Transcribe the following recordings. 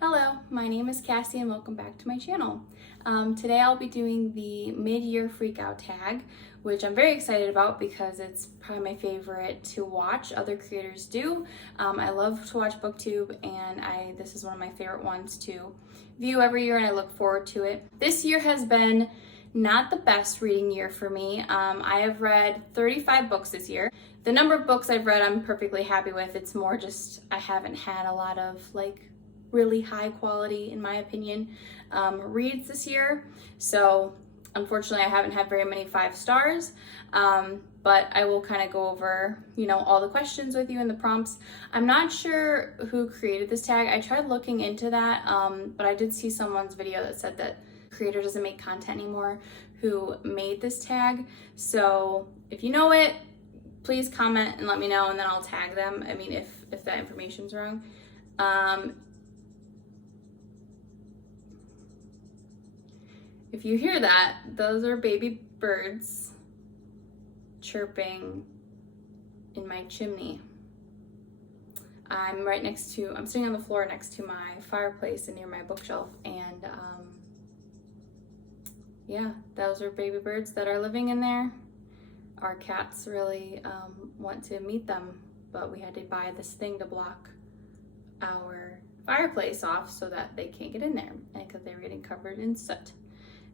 Hello, my name is Cassie and welcome back to my channel. Today I'll be doing the mid-year freakout tag, which I'm very excited about because it's probably my favorite to watch other creators do. I love to watch BookTube and this is one of my favorite ones to view every year and I look forward to it. This year has been not the best reading year for me. I have read 35 books this year. The number of books I've read I'm perfectly happy with. It's more just I haven't had a lot of really high quality, in my opinion, reads this year. So unfortunately I haven't had very many 5 stars, but I will kind of go over, all the questions with you and the prompts. I'm not sure who created this tag. I tried looking into that, but I did see someone's video that said that creator doesn't make content anymore who made this tag. So if you know it, please comment and let me know and then I'll tag them. I mean, if that information's wrong. If you hear that, those are baby birds chirping in my chimney. I'm sitting on the floor next to my fireplace and near my bookshelf, and yeah, those are baby birds that are living in there. Our cats really want to meet them, but we had to buy this thing to block our fireplace off so that they can't get in there, and because they were getting covered in soot.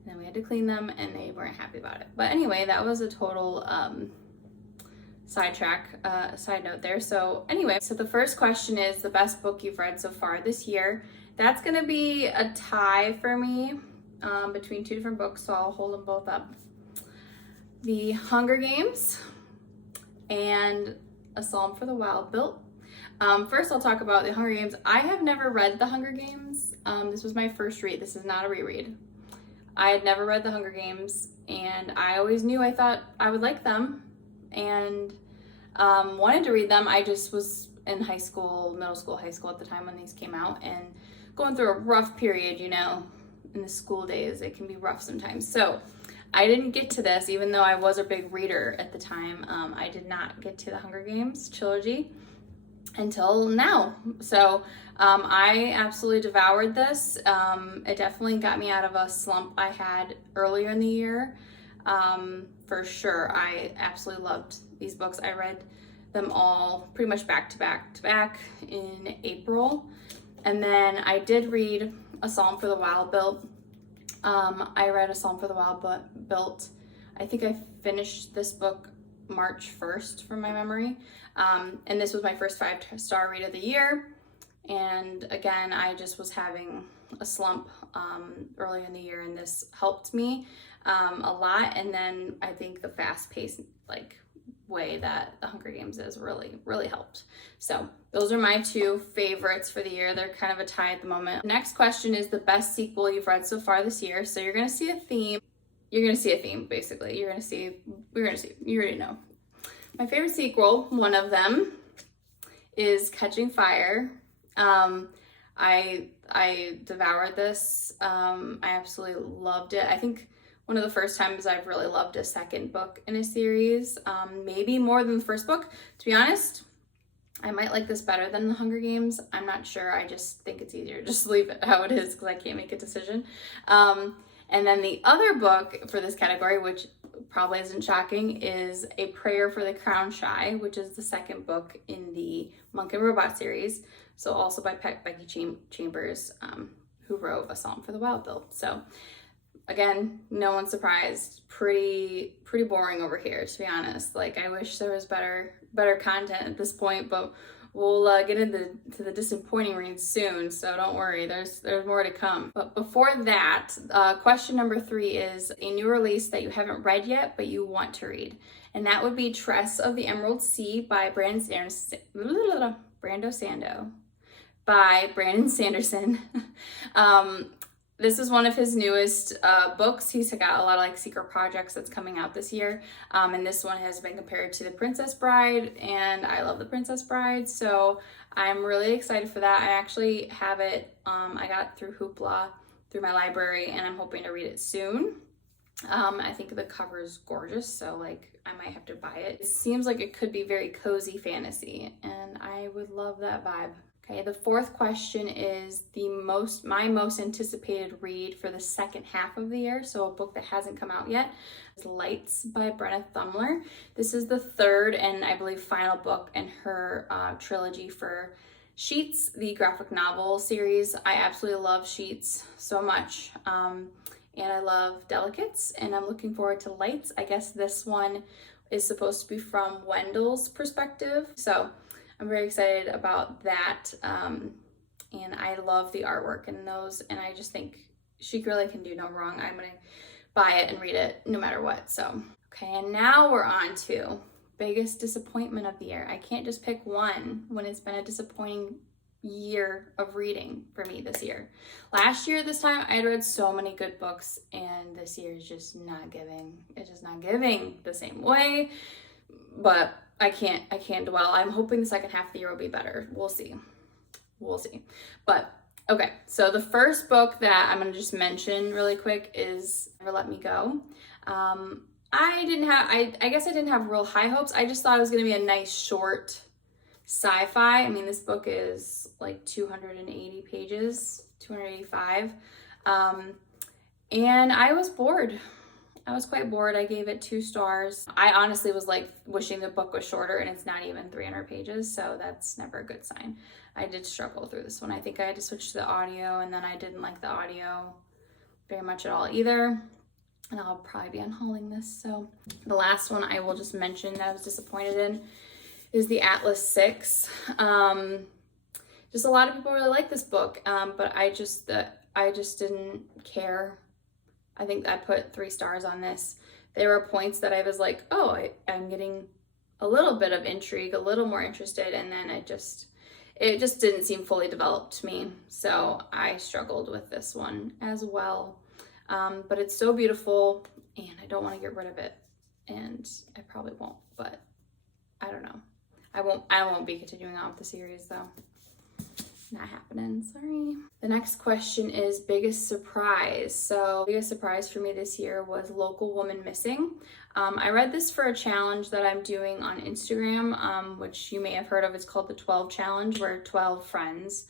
And then we had to clean them and they weren't happy about it. But anyway, that was a total side note there. So anyway, so the first question is the best book you've read so far this year. That's gonna be a tie for me between 2 different books, so I'll hold them both up. The Hunger Games and A Psalm for the Wild Built. First I'll talk about The Hunger Games. I have never read The Hunger Games. This was my first read. This is not a reread. I had never read The Hunger Games, and I always knew I thought I would like them and wanted to read them. I just was in middle school, high school at the time when these came out and going through a rough period, in the school days. It can be rough sometimes. So I didn't get to this, even though I was a big reader at the time. I did not get to the Hunger Games trilogy until now. So I absolutely devoured this. It definitely got me out of a slump I had earlier in the year. For sure, I absolutely loved these books. I read them all pretty much back to back in April. And then I did read A Psalm for the Wild Built. I read A Psalm for the Wild Built. I think I finished this book March 1st from my memory. And this was my first 5-star read of the year. And again, I just was having a slump earlier in the year, and this helped me a lot. And then I think the fast-paced way that The Hunger Games is really helped. So those are my 2 favorites for the year. They're kind of a tie at the moment. Next question is the best sequel you've read so far this year. So you're gonna see a theme. Basically. You already know. My favorite sequel, one of them, is Catching Fire. I devoured this. I absolutely loved it. I think one of the first times I've really loved a second book in a series, maybe more than the first book. To be honest, I might like this better than The Hunger Games. I'm not sure. I just think it's easier to just leave it how it is because I can't make a decision. And then the other book for this category, which probably isn't shocking, is A Prayer for the Crown Shy, which is the second book in the Monk and Robot series. So also by Becky Chambers, who wrote A Psalm for the Wild Built. So again, no one's surprised. Pretty boring over here, to be honest. I wish there was better content at this point, but we'll get into the disappointing reads soon, so don't worry, there's more to come. But before that, question number 3 is a new release that you haven't read yet, but you want to read. And that would be Tress of the Emerald Sea by Brandon Sanderson. This is one of his newest books. He's got a lot of secret projects that's coming out this year. And this one has been compared to The Princess Bride, and I love The Princess Bride, so I'm really excited for that. I actually have it, I got it through Hoopla, through my library, and I'm hoping to read it soon. I think the cover is gorgeous, so I might have to buy it. It seems like it could be very cozy fantasy, and I would love that vibe. Okay, the 4th question is the my most anticipated read for the second half of the year, so a book that hasn't come out yet, is Lights by Brenna Thumler. This is the third and I believe final book in her trilogy for Sheets, the graphic novel series. I absolutely love Sheets so much, and I love Delicates, and I'm looking forward to Lights. I guess this one is supposed to be from Wendell's perspective, so I'm very excited about that, and I love the artwork in those, and I just think she really can do no wrong. I'm gonna buy it and read it no matter what. So, okay, and now we're on to biggest disappointment of the year. I can't just pick one when it's been a disappointing year of reading for me this year. Last year this time I had read so many good books, and this year is just not giving. It's just not giving the same way, but I can't dwell. I'm hoping the second half of the year will be better. We'll see. But okay, so the first book that I'm gonna just mention really quick is Never Let Me Go. I guess I didn't have real high hopes. I just thought it was gonna be a nice short sci-fi. I mean, this book is like 280 pages, 285. And I was bored. I was quite bored. I gave it 2 stars. I honestly was like wishing the book was shorter, and it's not even 300 pages, so that's never a good sign. I did struggle through this one. I think I had to switch to the audio, and then I didn't like the audio very much at all either. And I'll probably be unhauling this. So the last one I will just mention that I was disappointed in is The Atlas Six. Just a lot of people really like this book, but I just didn't care. I think I put 3 stars on this. There were points that I was like, oh, I'm getting a little bit of intrigue, a little more interested, and then it just didn't seem fully developed to me. So I struggled with this one as well. But it's so beautiful, and I don't want to get rid of it, and I probably won't, but I don't know. I won't be continuing on with the series though. Not happening, sorry. The next question is biggest surprise. So biggest surprise for me this year was Local Woman Missing. I read this for a challenge that I'm doing on Instagram, which you may have heard of. It's called the 12 Challenge, where 12 friends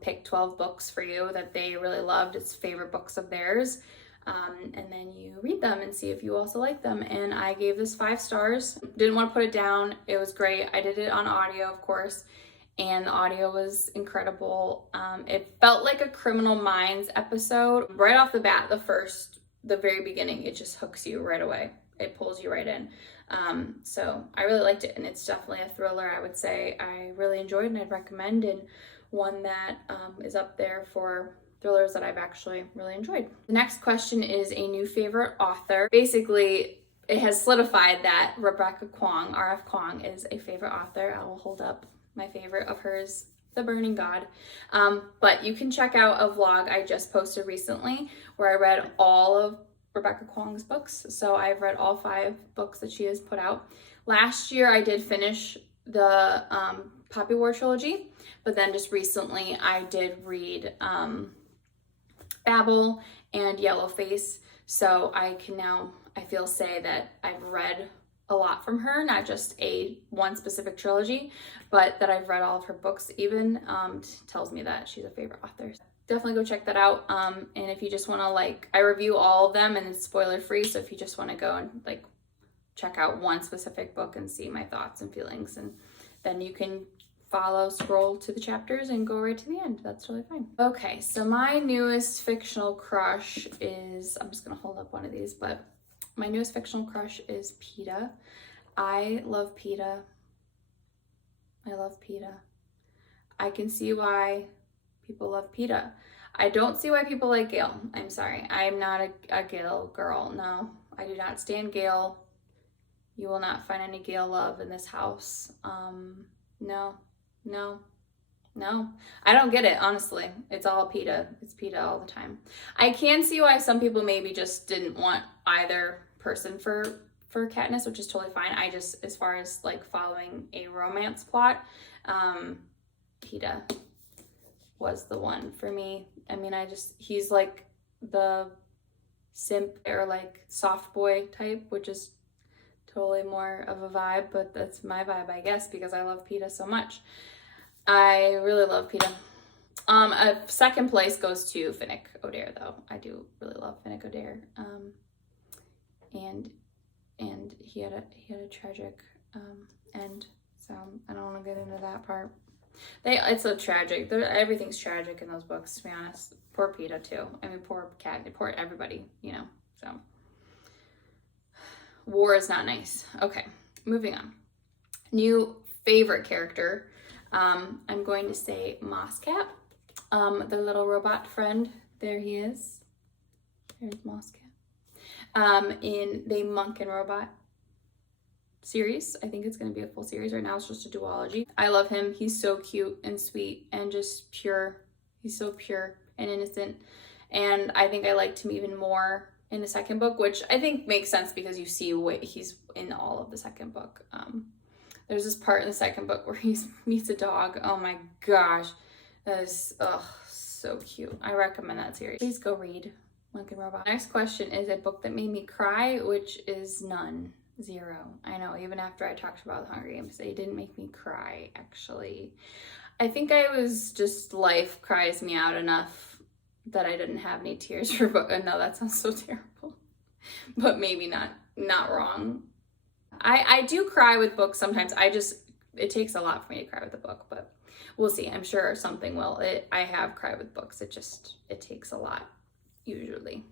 pick 12 books for you that they really loved. It's favorite books of theirs. And then you read them and see if you also like them. And I gave this 5 stars. Didn't want to put it down. It was great. I did it on audio, of course, and the audio was incredible. It felt like a Criminal Minds episode. Right off the bat, the very beginning, it just hooks you right away. It pulls you right in. So I really liked it, and it's definitely a thriller, I would say. I really enjoyed, and I'd recommend, and one that is up there for thrillers that I've actually really enjoyed. The next question is a new favorite author. Basically, it has solidified that Rebecca Kuang, R.F. Kuang, is a favorite author. I will hold up my favorite of hers, The Burning God. But you can check out a vlog I just posted recently where I read all of Rebecca Kuang's books. So I've read all 5 books that she has put out. Last year I did finish the Poppy War trilogy, but then just recently I did read Babel and Yellowface. So I can now, I feel, say that I've read a lot from her, not just one specific trilogy, but that I've read all of her books even, tells me that she's a favorite author. Definitely go check that out. And if you just want to, I review all of them and it's spoiler free, so if you just want to go and check out one specific book and see my thoughts and feelings, and then you can scroll to the chapters and go right to the end. That's really fine. Okay, so my newest fictional crush is, I'm just gonna hold up one of these, but my newest fictional crush is Peta. I love Peta. I can see why people love Peta. I don't see why people like Gale. I'm sorry. I'm not a Gale girl. No, I do not stand Gale. You will not find any Gale love in this house. No. I don't get it, honestly. It's all Peta. It's Peta all the time. I can see why some people maybe just didn't want either person for Katniss, which is totally fine. I just, as far as following a romance plot, Peta was the one for me. I mean, he's the simp or soft boy type, which is totally more of a vibe, but that's my vibe, I guess, because I love Peta so much. I really love Peta. Second place goes to Finnick Odair, though. I do really love Finnick Odair. And he had a tragic end. So I don't want to get into that part. It's so tragic. Everything's tragic in those books, to be honest. Poor PETA too. I mean, poor Cat, poor everybody, you know. So war is not nice. Okay, moving on. New favorite character. I'm going to say Mosscat. The little robot friend. There he is. There's Mosscat. In the Monk and Robot series. I think it's going to be a full series. Right now it's just a duology. I love him. He's so cute and sweet and just pure. He's so pure and innocent. And I think I liked him even more in the second book, which I think makes sense because you see he's in all of the second book. There's this part in the second book where he meets a dog. Oh my gosh. That is so cute. I recommend that series. Please go read Monk and Robot. Next question is a book that made me cry, which is none. 0. I know, even after I talked about the Hunger Games, they didn't make me cry, actually. I think I was just, life cries me out enough that I didn't have any tears for book. No, that sounds so terrible. But maybe not wrong. I do cry with books sometimes. It takes a lot for me to cry with a book, but we'll see. I'm sure something will. I have cried with books. It takes a lot, usually.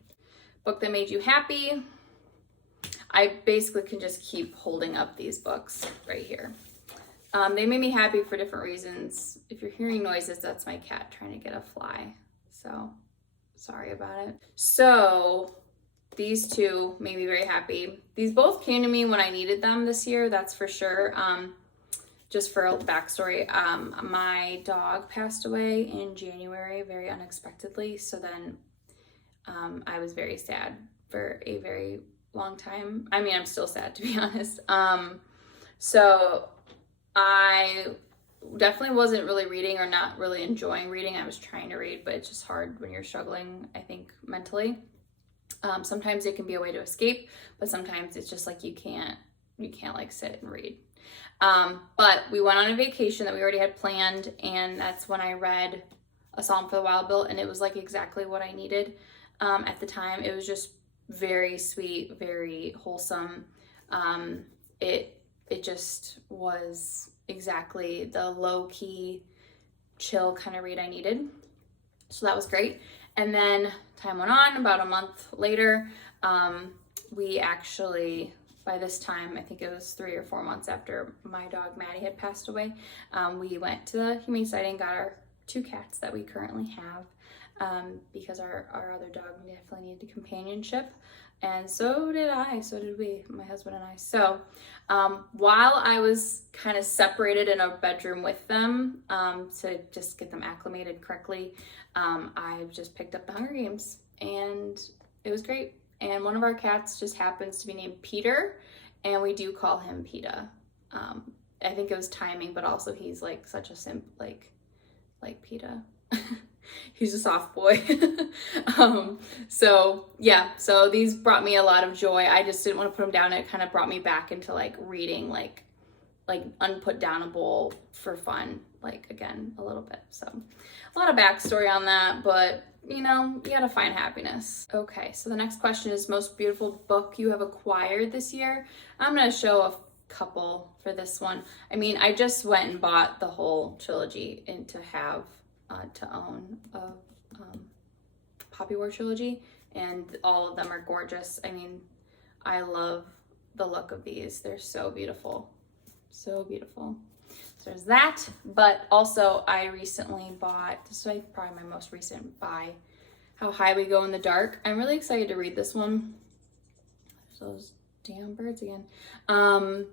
Book that made you happy. I basically can just keep holding up these books right here. They made me happy for different reasons. If you're hearing noises, that's my cat trying to get a fly. So sorry about it. So these two made me very happy. These both came to me when I needed them this year, that's for sure. Just for a backstory, my dog passed away in January very unexpectedly. So then I was very sad for a very long time. I mean, I'm still sad, to be honest. So I definitely wasn't really reading or not really enjoying reading. I was trying to read, but it's just hard when you're struggling, I think, mentally. Sometimes it can be a way to escape, but sometimes it's just like you can't like sit and read. But we went on a vacation that we already had planned, and that's when I read A Psalm for the Wild Bull, and it was like exactly what I needed at the time. It was just very sweet, very wholesome. It just was exactly the low-key, chill kind of read I needed. So that was great. And then time went on. About a month later, we actually, by this time, I think it was 3 or 4 months after my dog Maddie had passed away, we went to the humane society and got our 2 cats that we currently have. Because our other dog definitely needed companionship, and so did I, so did we, my husband and I. So while I was kind of separated in a bedroom with them to just get them acclimated correctly, I just picked up the Hunger Games, and it was great. And one of our cats just happens to be named Peter, and we do call him PETA. I think it was timing, but also he's like such a simp, like PETA. He's a soft boy. So yeah, so these brought me a lot of joy. I just didn't want to put them down. It kind of brought me back into like reading, like unput downable for fun, like again, a little bit. So a lot of backstory on that, but you know, you gotta find happiness. Okay, so the next question is most beautiful book you have acquired this year. I'm gonna show a couple for this one. I mean, I just went and bought the whole trilogy and to own a Poppy War trilogy, and all of them are gorgeous. I mean, I love the look of these. They're so beautiful. So beautiful. So there's that, but also I recently bought, this is probably my most recent buy, How High We Go in the Dark. I'm really excited to read this one. There's those damn birds again. I'm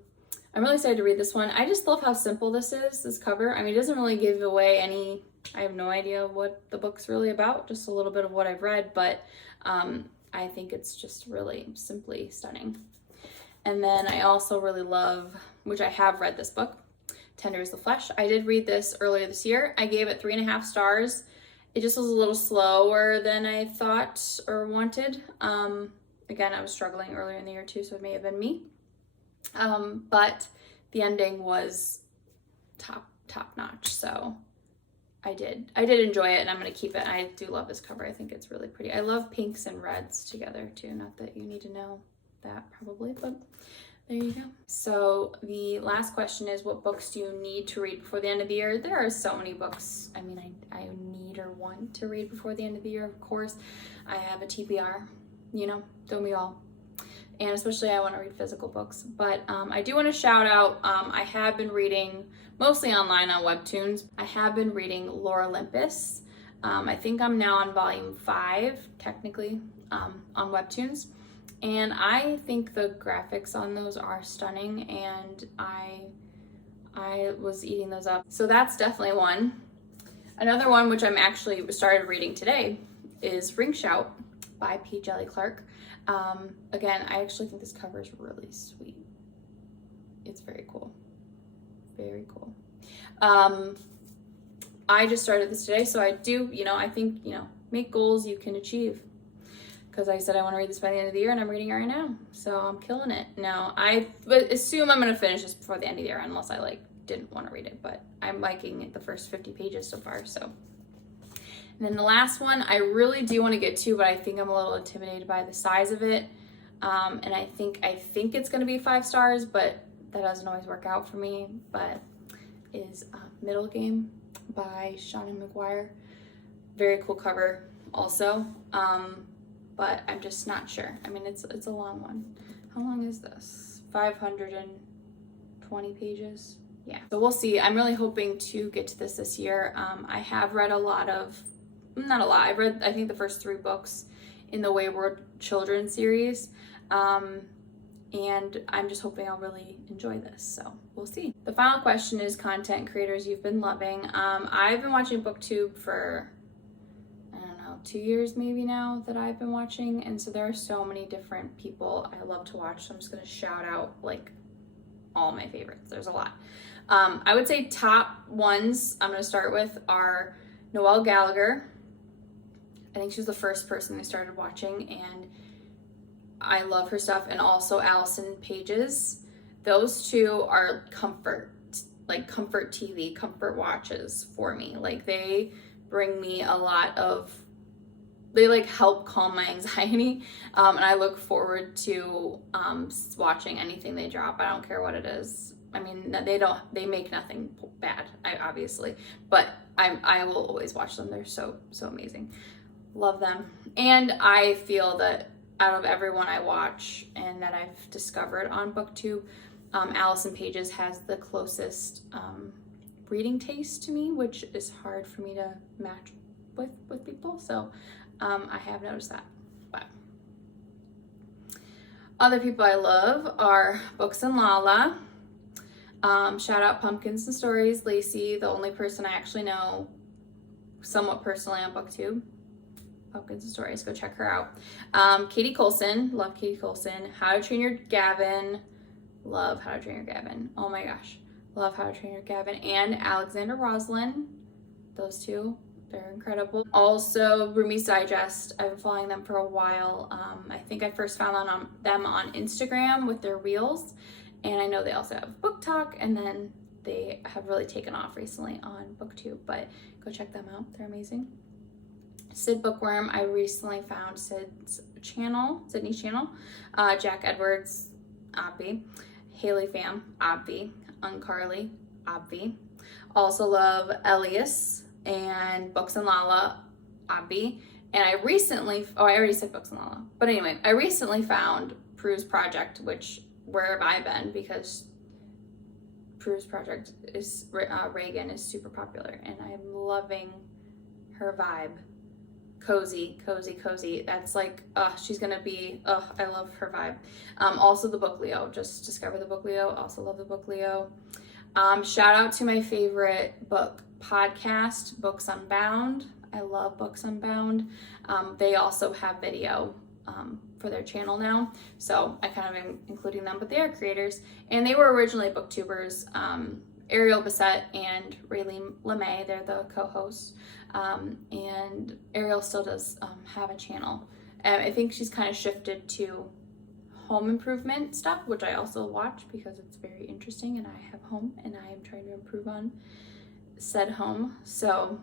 really excited to read this one. I just love how simple this is, this cover. I mean, it doesn't really give away any, I have no idea what the book's really about, just a little bit of what I've read, but I think it's just really simply stunning. And then I also really love, which I have read this book, Tender is the Flesh. I did read this earlier this year. I gave it 3.5 stars. It just was a little slower than I thought or wanted. Again, I was struggling earlier in the year too, so it may have been me. But the ending was top notch. So I did enjoy it, and I'm going to keep it. I do love this cover. I think it's really pretty. I love pinks and reds together too. Not that you need to know that probably, but there you go. So the last question is, what books do you need to read before the end of the year? There are so many books. I mean, I need or want to read before the end of the year, of course. I have a TBR, you know, don't we all? And especially I want to read physical books. But I do want to shout out, I have been reading mostly online on Webtoons. I have been reading Lore Olympus. I think I'm now on volume 5, technically, on Webtoons. And I think the graphics on those are stunning, and I was eating those up. So that's definitely one. Another one, which I'm actually started reading today, is Ring Shout by P. Jelly Clark. Again, I actually think this cover is really sweet. It's very cool. Very cool. I just started this today, so I do, you know, I think, you know, make goals you can achieve. Because I said I want to read this by the end of the year, and I'm reading it right now. So I'm killing it. Now, I assume I'm going to finish this before the end of the year, unless I, like, didn't want to read it. But I'm liking it, the first 50 pages so far, so. And then the last one, I really do want to get to, but I think I'm a little intimidated by the size of it. And I think it's going to be 5 stars, but that doesn't always work out for me. But is Middle Game by Shauna McGuire. Very cool cover also. But I'm just not sure. I mean, it's a long one. How long is this? 520 pages? Yeah. So we'll see. I'm really hoping to get to this year. I have read not a lot. I've read, I think, the first 3 books in the Wayward Children series. And I'm just hoping I'll really enjoy this. So we'll see. The final question is content creators you've been loving. I've been watching BookTube for 2 years maybe now that I've been watching, and so there are so many different people I love to watch, so I'm just gonna shout out like all my favorites. There's a lot. I would say top ones I'm gonna start with are Noelle Gallagher. I think she was the first person I started watching, and I love her stuff, and also Allison Pages. Those two are comfort TV, comfort watches for me. Like, they bring me a lot of, they like help calm my anxiety, and I look forward to watching anything they drop. I don't care what it is. I mean, they make nothing bad, obviously, but I will always watch them. They're so amazing. Love them. And I feel that out of everyone I watch and that I've discovered on BookTube, Allison Pages has the closest reading taste to me, which is hard for me to match with people. So I have noticed that. But other people I love are Books and Lala. Shout out Pumpkins and Stories, Lacey, the only person I actually know somewhat personally on BookTube. Pumpkins and Stories, go check her out. Katie Coulson, love Katie Coulson. How to Train Your Gavin, love How to Train Your Gavin. Oh my gosh, love How to Train Your Gavin. And Alexander Roslin, those two. They're incredible. Also, Rumi's Digest. I've been following them for a while. I think I first found them on Instagram with their reels, and I know they also have Book Talk, and then they have really taken off recently on BookTube, but go check them out. They're amazing. Sid Bookworm. I recently found Sydney's channel. Jack Edwards, Obvi. Haley Pham, Obvi. Uncarly, Obvi. Also love Elias and Books and Lala, Obvi. And I already said Books and Lala. But anyway, I recently found Prue's Project, which, where have I been? Because Prue's Project is, Reagan is super popular, and I'm loving her vibe. Cozy. That's like, she's gonna be, I love her vibe. Also the Book Leo, just discovered the Book Leo, also love the Book Leo. Shout out to my favorite book podcast, Books Unbound. I love Books Unbound. They also have video for their channel now, so I kind of am including them, but they are creators, and they were originally booktubers. Ariel Bissett and Raylene LeMay, they're the co-hosts, and Ariel still does have a channel. I think she's kind of shifted to home improvement stuff, which I also watch because it's very interesting, and I have home and I am trying to improve on said home. So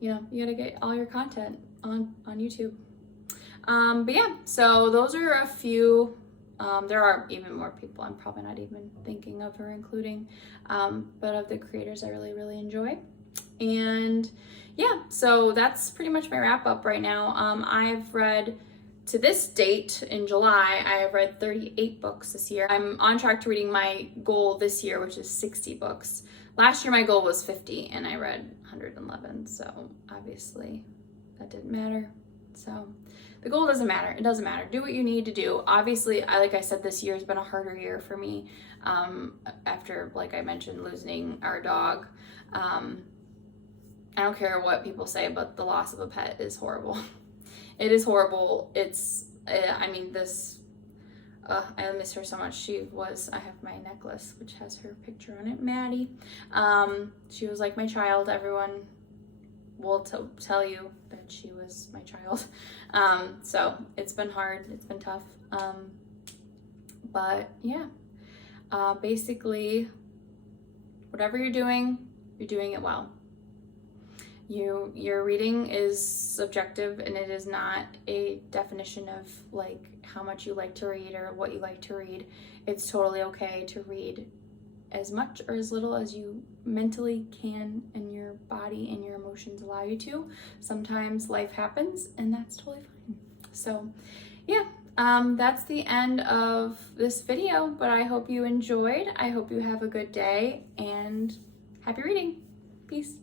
you know, you gotta get all your content on YouTube. But yeah, so those are a few. There are even more people I'm probably not even thinking of or including, but of the creators I really, really enjoy. And yeah, so that's pretty much my wrap up right now. I've read, to this date in July, I have read 38 books this year. I'm on track to reading my goal this year, which is 60 books. Last year my goal was 50 and I read 111, so obviously that didn't matter. So the goal doesn't matter. It doesn't matter. Do what you need to do. Obviously, like I said, this year has been a harder year for me. After, like I mentioned, losing our dog. I don't care what people say, but the loss of a pet is horrible. It is horrible. I miss her so much. I have my necklace, which has her picture on it, Maddie. She was like my child. Everyone will tell you that she was my child. So it's been hard. It's been tough. But yeah, basically, whatever you're doing it well. Your reading is subjective, and it is not a definition of like how much you like to read or what you like to read. It's totally okay to read as much or as little as you mentally can and your body and your emotions allow you to. Sometimes life happens and that's totally fine. So yeah, that's the end of this video, but I hope you enjoyed. I hope you have a good day and happy reading. Peace.